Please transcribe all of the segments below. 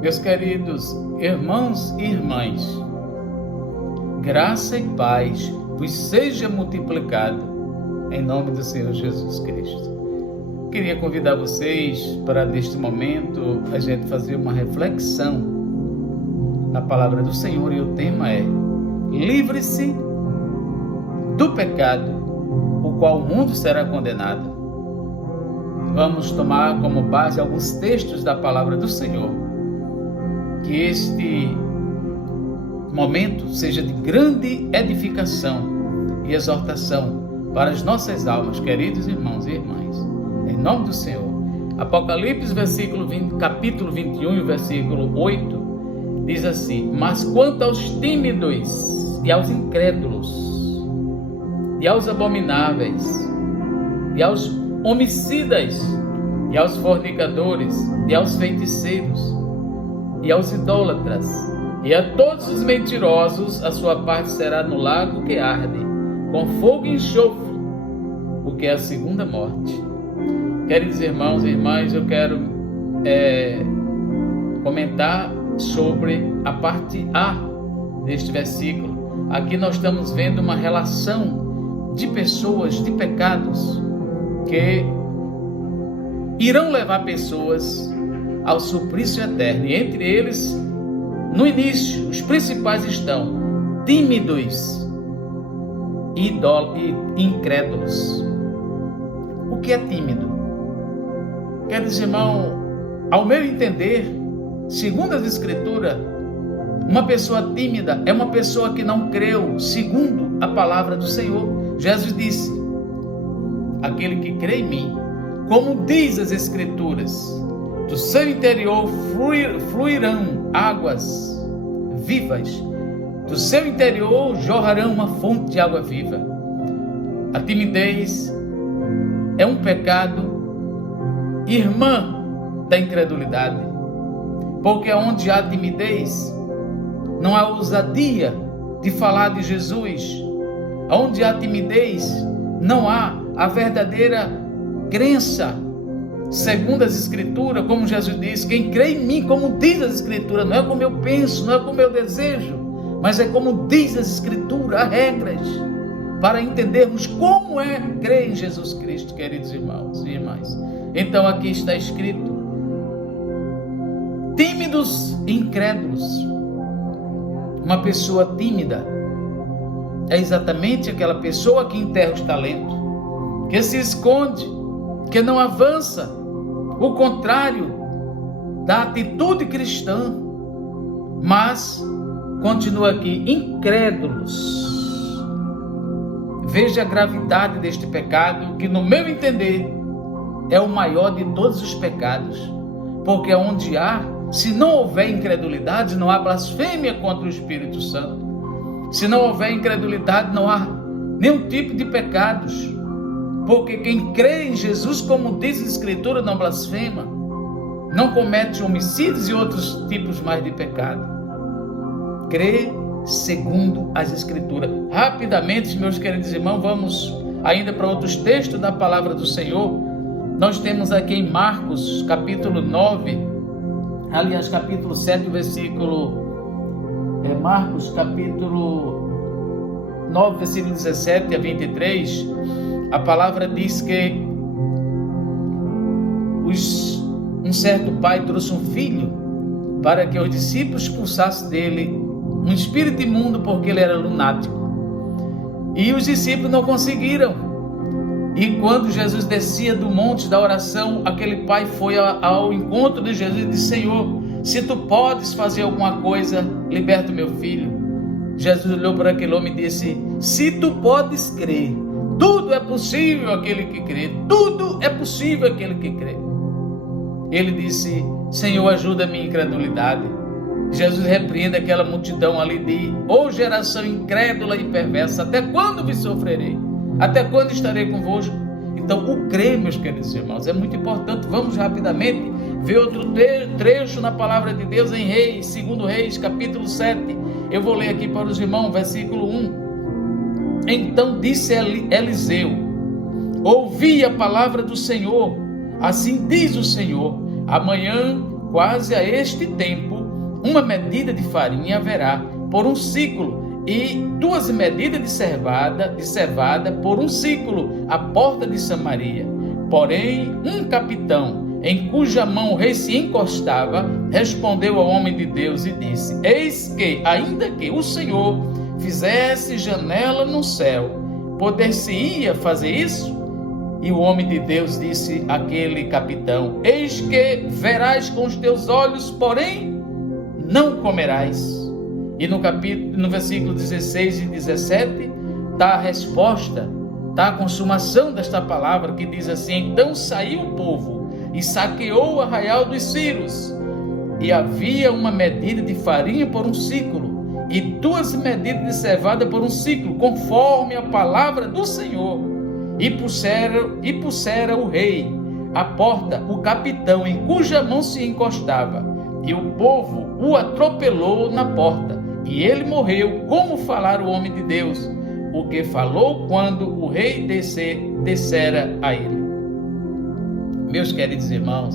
Meus queridos irmãos e irmãs, graça e paz vos seja multiplicado em nome do Senhor Jesus Cristo. Queria convidar vocês para, neste momento, a gente fazer uma reflexão na palavra do Senhor, e o tema é: livre-se do pecado, o qual o mundo será condenado. Vamos tomar como base alguns textos da palavra do Senhor. Que este momento seja de grande edificação e exortação para as nossas almas, queridos irmãos e irmãs, em nome do Senhor. Apocalipse, capítulo 21, versículo 8, diz assim: mas quanto aos tímidos e aos incrédulos, e aos abomináveis, e aos homicidas, e aos fornicadores, e aos feiticeiros, e aos idólatras, e a todos os mentirosos, a sua parte será no lago que arde, com fogo e enxofre, o que é a segunda morte. Queridos irmãos e irmãs, eu quero comentar sobre a parte A deste versículo. Aqui nós estamos vendo uma relação de pessoas, de pecados, que irão levar pessoas ao suplício eterno. E entre eles, no início, os principais estão tímidos e incrédulos. O que é tímido? Queridos irmãos, ao meu entender, segundo as Escrituras, uma pessoa tímida é uma pessoa que não creu segundo a palavra do Senhor. Jesus disse: aquele que crê em mim, como diz as Escrituras, do seu interior fluirão águas vivas, do seu interior jorrarão uma fonte de água viva. A timidez é um pecado irmã da incredulidade, porque onde há timidez, não há ousadia de falar de Jesus. Onde há timidez, não há a verdadeira crença segundo as Escrituras, como Jesus diz: quem crê em mim, como diz as Escrituras, não é como eu penso, não é como eu desejo, mas é como diz as Escrituras. Há regras para entendermos como é crer em Jesus Cristo, queridos irmãos e irmãs. Então aqui está escrito: tímidos e incrédulos. Uma pessoa tímida é exatamente aquela pessoa que enterra os talentos, que se esconde, que não avança, o contrário da atitude cristã, mas continua aqui: incrédulos. Veja a gravidade deste pecado, que no meu entender é o maior de todos os pecados, porque onde se não houver incredulidade, não há blasfêmia contra o Espírito Santo. Se não houver incredulidade, não há nenhum tipo de pecados, porque quem crê em Jesus, como diz a Escritura, não blasfema, não comete homicídios e outros tipos mais de pecado. Crê segundo as Escrituras. Rapidamente, meus queridos irmãos, vamos ainda para outros textos da palavra do Senhor. Nós temos aqui em Marcos, capítulo 7, versículo... Marcos, capítulo 9, versículo 17 a 23, a palavra diz que um certo pai trouxe um filho para que os discípulos expulsassem dele um espírito imundo, porque ele era lunático. E os discípulos não conseguiram. E quando Jesus descia do monte da oração, aquele pai foi ao encontro de Jesus e disse: Senhor, se tu podes fazer alguma coisa, liberta o meu filho. Jesus olhou para aquele homem e disse: se tu podes crer, tudo é possível aquele que crê. Tudo é possível aquele que crê. Ele disse: Senhor, ajuda a minha incredulidade. Jesus repreende aquela multidão ali de: ô geração incrédula e perversa, até quando vos sofrerei? Até quando estarei convosco? Então, o crer, meus queridos irmãos, é muito importante. Vamos rapidamente ver outro trecho na palavra de Deus em Reis, 2 Reis, capítulo 7. Eu vou ler aqui para os irmãos, versículo 1. Então disse Eliseu: ouvi a palavra do Senhor, assim diz o Senhor, amanhã quase a este tempo, uma medida de farinha haverá por um ciclo, e 2 medidas de cevada por um ciclo, à porta de Samaria. Porém, um capitão, em cuja mão o rei se encostava, respondeu ao homem de Deus e disse: eis que, ainda que o Senhor fizesse janela no céu, poder-se-ia fazer isso? E o homem de Deus disse àquele capitão: eis que verás com os teus olhos, porém não comerás. E no versículo 16 e 17 está a resposta, está a consumação desta palavra, que diz assim: então saiu o povo e saqueou o arraial dos Círios, e havia uma medida de farinha por um ciclo, e 2 medidas de cevada por um ciclo, conforme a palavra do Senhor. E pusera o rei à porta o capitão, em cuja mão se encostava, e o povo o atropelou na porta, e ele morreu, como falara o homem de Deus, o que falou quando o rei descera a ele. Meus queridos irmãos,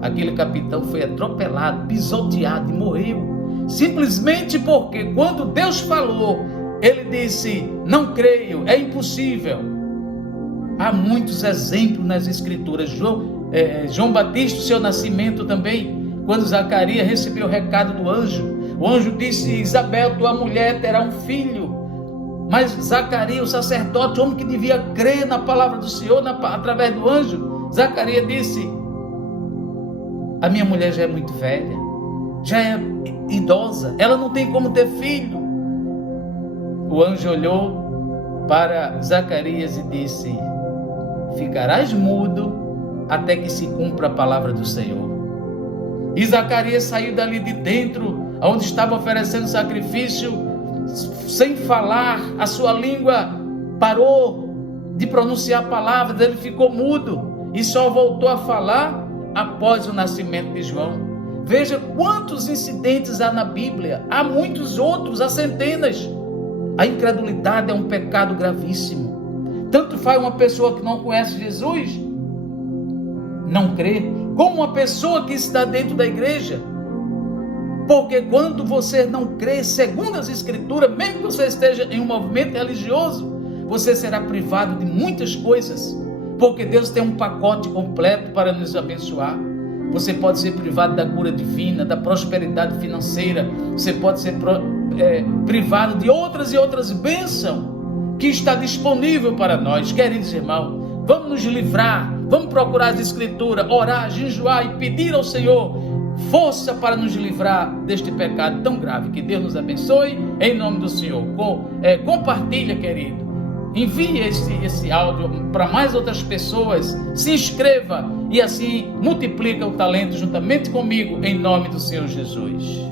aquele capitão foi atropelado, pisoteado e morreu, simplesmente porque quando Deus falou, ele disse: não creio, é impossível. Há muitos exemplos nas Escrituras. João Batista, seu nascimento também, quando Zacarias recebeu o recado do anjo, o anjo disse: Isabel, tua mulher terá um filho. Mas Zacarias, o sacerdote, o homem que devia crer na palavra do Senhor, através do anjo, Zacarias disse: a minha mulher já é muito velha, já é idosa, ela não tem como ter filho. O anjo olhou para Zacarias e disse: ficarás mudo até que se cumpra a palavra do Senhor. E Zacarias saiu dali de dentro, onde estava oferecendo sacrifício, sem falar, a sua língua parou de pronunciar palavras, ele ficou mudo e só voltou a falar após o nascimento de João. Veja quantos incidentes há na Bíblia, há muitos outros, há centenas. A incredulidade é um pecado gravíssimo. Tanto faz uma pessoa que não conhece Jesus, não crê, como uma pessoa que está dentro da igreja. Porque quando você não crê, segundo as Escrituras, mesmo que você esteja em um movimento religioso, você será privado de muitas coisas, porque Deus tem um pacote completo para nos abençoar. Você pode ser privado da cura divina, da prosperidade financeira, você pode ser privado de outras e outras bênçãos que está disponível para nós. Queridos irmãos, vamos nos livrar, vamos procurar as Escrituras, orar, jejuar e pedir ao Senhor força para nos livrar deste pecado tão grave. Que Deus nos abençoe, em nome do Senhor. Compartilha, querido, envie esse áudio para mais outras pessoas, se inscreva e assim multiplica o talento juntamente comigo, em nome do Senhor Jesus.